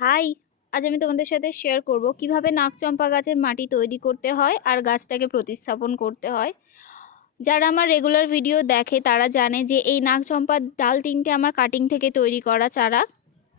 High, আজ আমি তোমাদের সাথে শেয়ার করব কীভাবে নাকচম্পা গাছের মাটি তৈরি করতে হয় আর গাছটাকে প্রতিস্থাপন করতে হয়। যারা আমার রেগুলার ভিডিও দেখে তারা জানে যে এই নাকচম্পার ডাল তিনটে আমার কাটিং থেকে তৈরি করা চারা।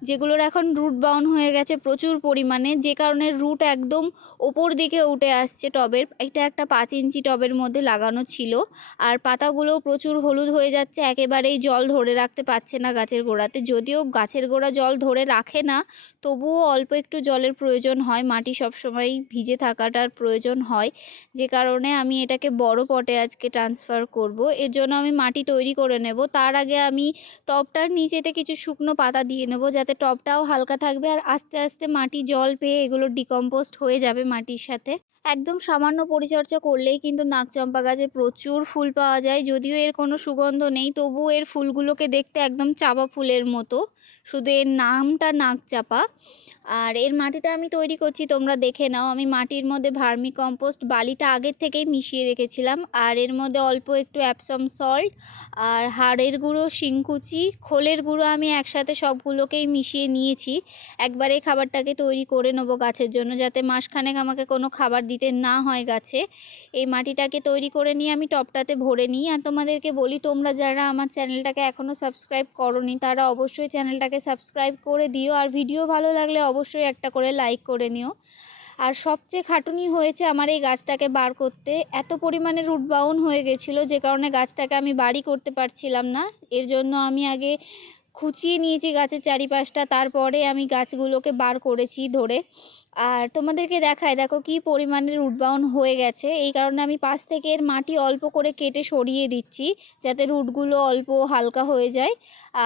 যেগুলোর এখন রুট বাউন্ড হয়ে গেছে প্রচুর পরিমাণে। যে কারণে রুট একদম ওপর দিকে উঠে আসছে টবের। এটা একটা পাঁচ ইঞ্চি টবের মধ্যে লাগানো ছিল। আর পাতাগুলো প্রচুর হলুদ হয়ে যাচ্ছে। একেবারেই জল ধরে রাখতে পারছে না গাছের গোড়াতে। যদিও গাছের গোড়া জল ধরে রাখে না, তবুও অল্প একটু জলের প্রয়োজন হয়। মাটি সবসময় ভিজে থাকাটার প্রয়োজন হয়। যে কারণে আমি এটাকে বড় পটে আজকে ট্রান্সফার করব। এর জন্য আমি মাটি তৈরি করে নেব। তার আগে আমি টবটার নিচেতে কিছু শুকনো পাতা দিয়ে নেব যাতে টবটাও হালকা থাকবে আর আস্তে আস্তে মাটি জল পেয়ে এগুলো ডিকম্পোস্ট হয়ে যাবে মাটির সাথে। একদম সামান্য পরিচর্যা করলেই কিন্তু নাকচম্পা গাছে প্রচুর ফুল পাওয়া যায়, যদিও এর কোনো সুগন্ধ নেই, তবুও এর ফুলগুলোকে দেখতে একদম চাপা ফুলের মতো। শুধু এর নামটা নাকচাপা আর এর মাটিটা আমি তৈরি করছি, তোমরা দেখে নাও। আমি মাটির মধ্যে ভার্মি কম্পোস্ট বালিটা আগের থেকেই মিশিয়ে রেখেছিলাম। আর এর মধ্যে অল্প একটু অ্যাপসম সল্ট আর হাড়ের গুঁড়ো, শিংকুচি, খোলের গুঁড়ো আমি একসাথে সবগুলোকেই মিশিয়ে নিয়েছি। একবারে খাবারটাকে তৈরি করে নেব গাছের জন্য, যাতে মাসখানেক আমাকে কোনো খাবার দিতে না হয় গাছে। এই মাটিটাকে তৈরি করে নিয়ে আমি টপটাতে ভরে নিই। আর তোমাদেরকে বলি, তোমরা যারা আমার চ্যানেলটাকে এখনও সাবস্ক্রাইব করনি, তারা অবশ্যই চ্যানেলটাকে সাবস্ক্রাইব করে দিও। আর ভিডিও ভালো লাগলে অবশ্যই একটা করে লাইক করে নিও। আর সবচেয়ে খাটুনি হয়েছে আমার এই গাছটাকে বার করতে। এত পরিমাণে রুট বাউন হয়ে গেছিল যে কারণে গাছটাকে আমি বাড়ি করতে পারছিলাম না। এর জন্য আমি আগে খুঁচিয়ে নিয়েছি গাছের চারিপাশটা, তারপরে আমি গাছগুলোকে বার করেছি ধরে। আর তোমাদেরকে দেখায় দেখো কি পরিমাণের রুটবাউন হয়ে গেছে। এই কারণে আমি পাশ থেকে এর মাটি অল্প করে কেটে সরিয়ে দিচ্ছি, যাতে রুটগুলো অল্প হালকা হয়ে যায়।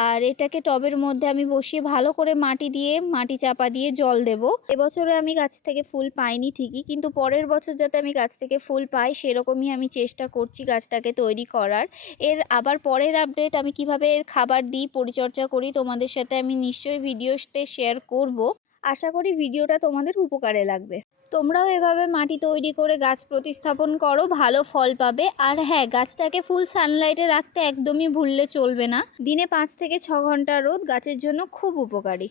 আর এটাকে টবের মধ্যে আমি বসিয়ে ভালো করে মাটি দিয়ে, মাটি চাপা দিয়ে জল দেব। এবছরে আমি গাছ থেকে ফুল পাইনি ঠিকই, কিন্তু পরের বছর যাতে আমি গাছ থেকে ফুল পাই, সেরকমই আমি চেষ্টা করছি গাছটাকে তৈরি করার। এর আবার পরের আপডেট আমি কীভাবে এর খাবার দিই, পরিচর্যা করি, তোমাদের সাথে আমি নিশ্চয়ই ভিডিওতে শেয়ার করব। আশা করি ভিডিওটা তোমাদের উপকারে লাগবে। তোমরাও এভাবে মাটি তৈরি করে গাছ প্রতিস্থাপন করো, ভালো ফল পাবে। আর হ্যাঁ গাছটাকে ফুল সানলাইটে রাখতে একদমই ভুললে চলবে না। দিনে পাঁচ থেকে ছ ঘণ্টা রোদ গাছের জন্য খুব উপকারী।